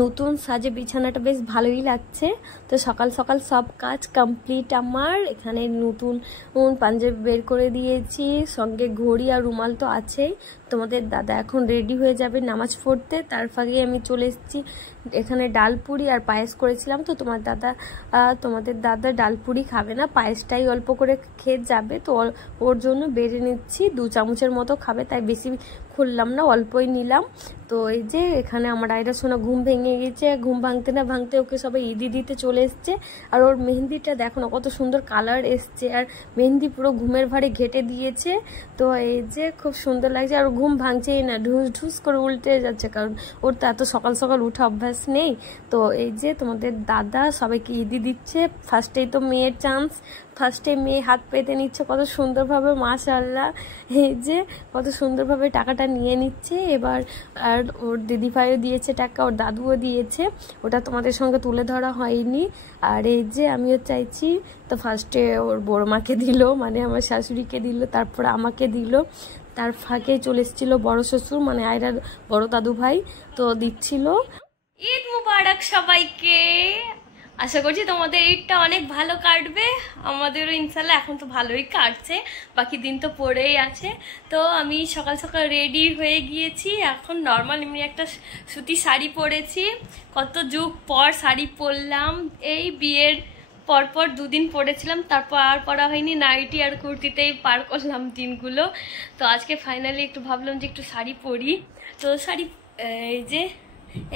নতুন সাজে বিছানাটা বেশ ভালোই লাগছে। তো সকাল সকাল সব কাজ কমপ্লিট আমার। এখানে নতুন পাঞ্জাবি বের করে দিয়েছি, সঙ্গে ঘড়ি আর রুমাল তো আছেই। তোমাদের দাদা এখন রেডি হয়ে যাবে নামাজ পড়তে, তার ফাঁকে আমি চলে এসেছি। এখানে ডালপুরি আর পায়েস করেছিলাম, তো তোমাদের দাদা ডালপুরি খাবে না, পায়েসটাই অল্প করে খেয়ে যাবে। তো ওর জন্য বেড়ে নিচ্ছি, 2 চামচের মতো খাবে, তাই বেশি খুললাম না, অল্পই নিলাম। তো এই যে এখানে আমার আয়রা সোনা ঘুম ভেঙে গেছে, ঘুম ভাঙতে না ভাঙতে ওকে সবাই ঈদি দিতে চলে এসছে। আর ওর মেহেন্দিটা দেখো না কত সুন্দর কালার এসছে, আর মেহেন্দি পুরো ঘুমের ভারে ঘেটে দিয়েছে। তো এই যে খুব সুন্দর লাগছে, আর ঘুম ভাঙছেই না, ঢুস ঢুস করে উল্টে যাচ্ছে, কারণ ওর তো এত সকাল সকাল উঠা অভ্যাস নেই। তো এই যে তোমাদের দাদা সবাইকে ঈদি দিচ্ছে। ফার্স্টেই তো মেয়ের চান্স, ফার্স্টে মেয়ে হাত পেতে নিচ্ছে কত সুন্দরভাবে, মাশাআল্লাহ। এই যে কত সুন্দরভাবে টাকাটা নিয়ে নিচ্ছে এবার। আর ওর দিদিভাইও দিয়েছে টাকা, ওর দাদুও দিয়েছে, ওটা তোমাদের সঙ্গে তুলে ধরা হয়নি। আর এই যে আমিও চাইছি, তো ফার্স্টে ওর বড় মাকে দিল, মানে আমার শাশুড়িকে দিল, তারপর আমাকে দিল। তার ফাঁকে চলে এসেছিল বড় শ্বশুর, মানে আয়রার বড় দাদু ভাই, তো দিচ্ছিল। ঈদ মুবারক সবাইকে। আশা করছি তোমাদের ঈদটা অনেক ভালো কাটবে, আমাদেরও ইনশাল্লাহ এখন তো ভালোই কাটছে, বাকি দিন তো পড়েই আছে। তো আমি সকাল সকাল রেডি হয়ে গিয়েছি, এখন নর্মাল এমনি একটা সুতি শাড়ি পরেছি, কত যুগ পর শাড়ি পরলাম। এই বিয়ের পরপর 2 দিন পরেছিলাম, তারপর আর পরা হয়নি, নাইটি আর কুর্তিতেই পার করলাম দিনগুলো। তো আজকে ফাইনালি একটু ভাবলাম যে একটু শাড়ি পরি। তো শাড়ি এই যে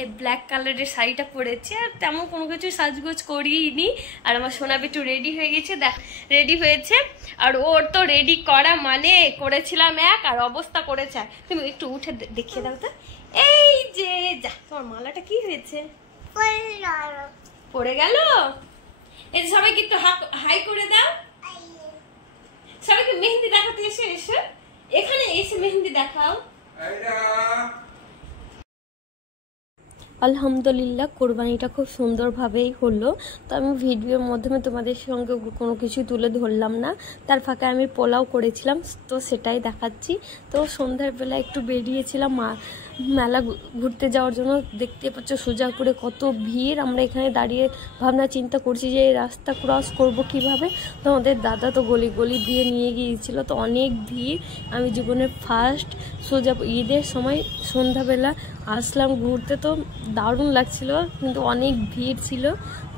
এই ব্ল্যাক কালারের শাড়িটা পরেছি, আর তেমন কোনো কিছু সাজগোজ করিনি। আর আমার সোনা একটু রেডি হয়ে গেছে, দেখ রেডি হয়েছে। আর ওর তো রেডি করা মানে করেছিলাম এক, আর অবস্থা করেছে। তুমি একটু উঠে দেখিয়ে দাও তো। এই যে যা, তোমার মালাটা কি হয়েছে, পড়ে গেল। এই যে সবাইকে একটু হাই করে দাও, সবাইকে মেহেন্দি দেখাতে এসে এখানে এসে মেহেন্দি দেখাও। আলহামদুলিল্লাহ কোরবানিটা খুব সুন্দরভাবেই হলো। তো আমি ভিডিওর মাধ্যমে তোমাদের সঙ্গে কোনো কিছু তুলে ধরলাম না, তার ফাঁকে আমি পোলাও করেছিলাম, তো সেটাই দেখাচ্ছি। তো সন্ধ্যার বেলা একটু বেরিয়েছিলাম মেলা ঘুরতে যাওয়ার জন্য। দেখতে পাচ্ছ সুজাপুরে কত ভিড়, আমরা এখানে দাঁড়িয়ে ভাবনা চিন্তা করছি যে এই রাস্তা ক্রস করব কিভাবে। তো আমাদের দাদা তো গলি গলি দিয়ে নিয়ে গিয়েছিল, তো অনেক ভিড়। আমি জীবনের ফার্স্ট ঈদের সময় সন্ধ্যাবেলা আসলাম ঘুরতে, তো দারুণ লাগছিল, কিন্তু অনেক ভিড় ছিল।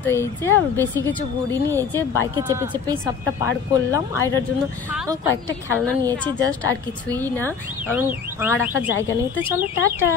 তো এই যে বেশি কিছু ঘুরিনি, এই যে বাইকে চেপে চেপেই সবটা পার করলাম। আয়রার জন্য কয়েকটা খেলনা নিয়েছি জাস্ট, আর কিছুই না, কারণ পা রাখার জায়গা নেই। তো চলো টাটা।